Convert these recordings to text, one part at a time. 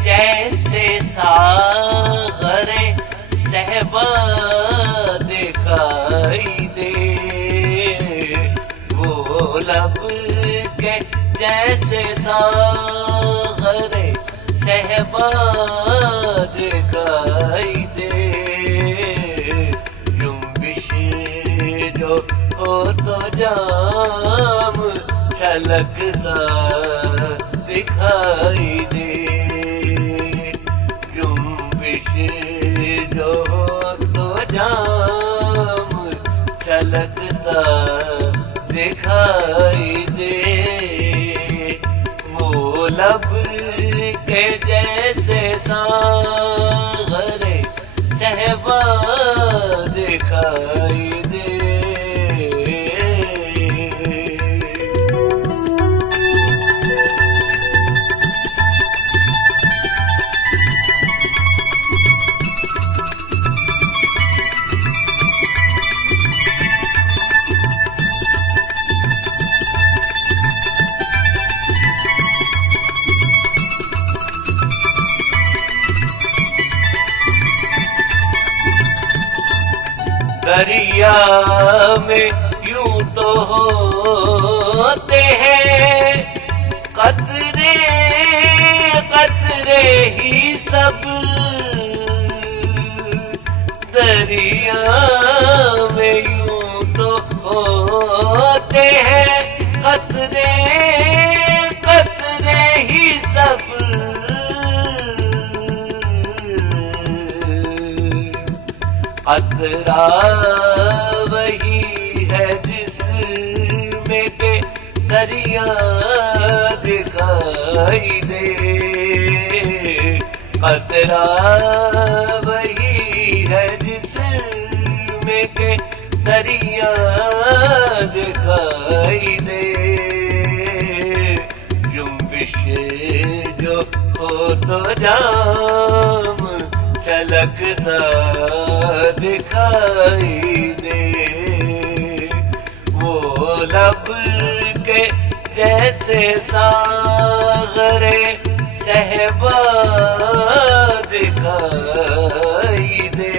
जैसे सागरे सहबा दिखाई दे। वो लब के जैसे सागरे सहबा दिखाई दे। जुम्बिश जो हो तो जाम छलकता दिखाई दे। जुम्बिश जो हो तो जाम छलकता दिखाई दे। वो लब के जैसे सागरे सहबा दिखाई दे। दरिया में यूं तो होते हैं कतरे कतरे ही सब। दरिया में यूं तो होते हैं कतरे कतरे ही सब। कतरा वही है जिसमें के दरिया दिखाई दे। कतरा वही है जिसमें के दरिया दिखाई दे। जुम्बिश जो हो तो जाम छलकता दिखाई दे। वो लब के जैसे सागरे सहबा दिखाई दे।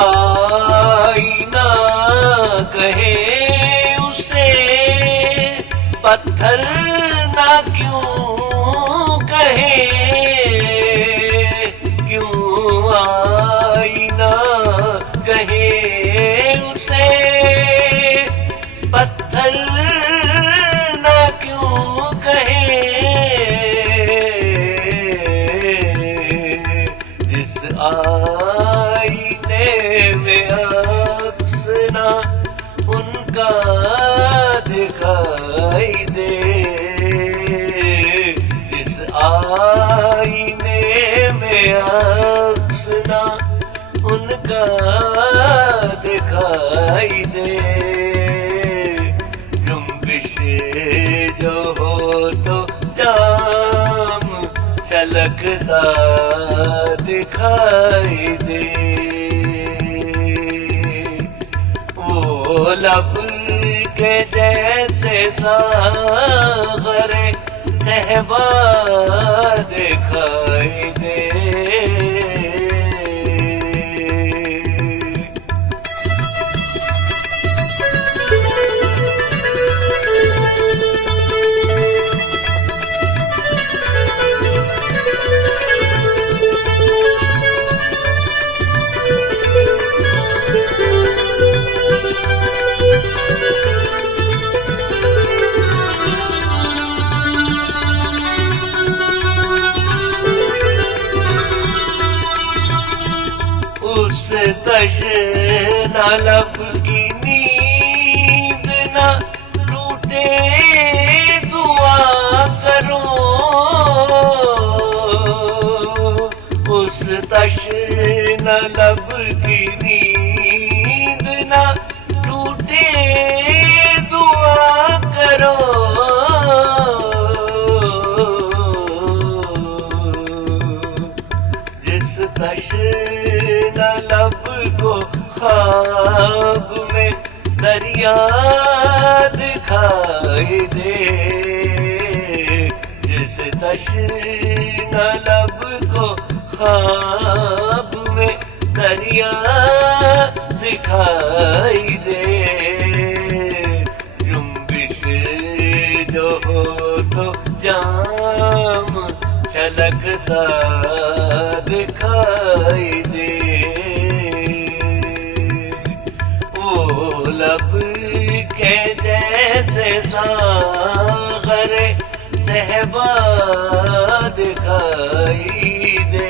आईना कहे उसे पत्थर ना क्यों कहे। क्यों आईना कहे उसे पत्थर ना क्यों कहे। जिस आईने में अक्स ना उनका दिखाई दे। जिस आईने में अक्स ना उनका दिखाई दे। जुम्बिश जो हो तो जाम छलकता दिखाई दे। वो लब के जैसे सागरे सहबा दिखाई दे। तश न लब की नींद न टूट टूटे दुआ करो, उस तश्न लब की नींद ना टूटे दुआ करो। जिस तश्न लब को ख्वाब में दरिया दिखाई दे, जिस तश्न लब को ख्वाब में दरिया दिखाई दे, जुम्बिश जो हो तो जाम छलकता दिखाई दे। वो लब के जैसे सागर सहबा दिखाई दे।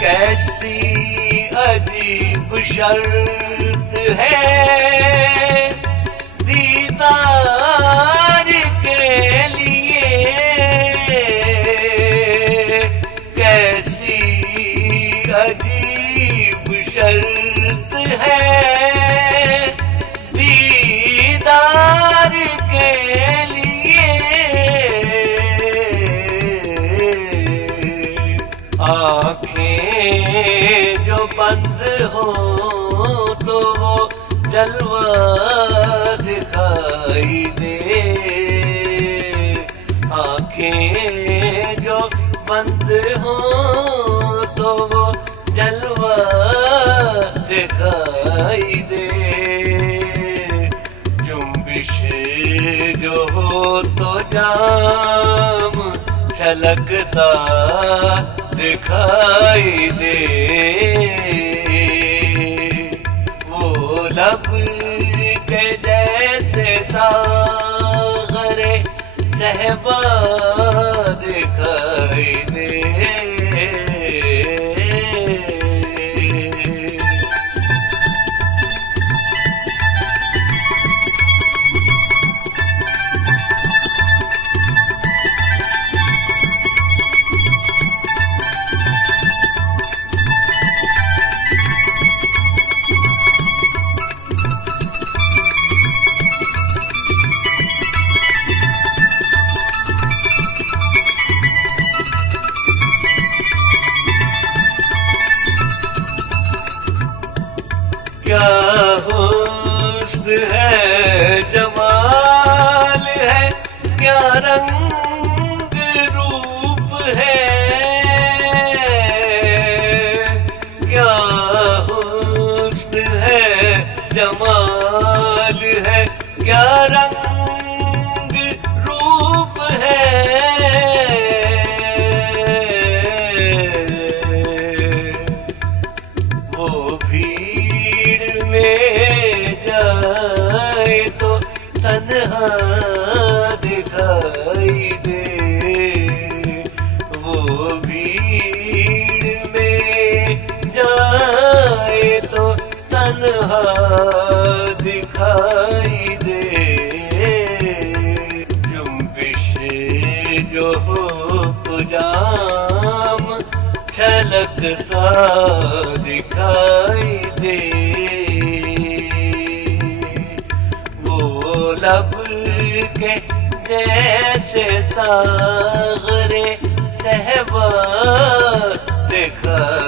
कैसी अजीब शर्त है दीदार के लिए, कैसी अजीब शर्त है दीदार के लिए। आँखें जो बंद हो तो वो जलवा दिखाई दे, आँखें जो बंद हो तो वो जलवा दिखाई दे। जुम्बिश जो हो तो जाम छलकता दिखाई दे। वो लब के जैसे सागर सहबा दिखाई दे। क्या हुस्न है, जमाल है, क्या रंग रूप है, क्या हुस्न है, जमाल है, क्या रंग रूप है। वो भीड़ में जाए तो तन्हा दिखाई दे, वो भीड़ में जाए तो तन्हा दिखाई दे। जुम्बिश जो हो तो जाम छलकता दिखाई दे। वो लब के जैसे सागरे सहबा दिखाई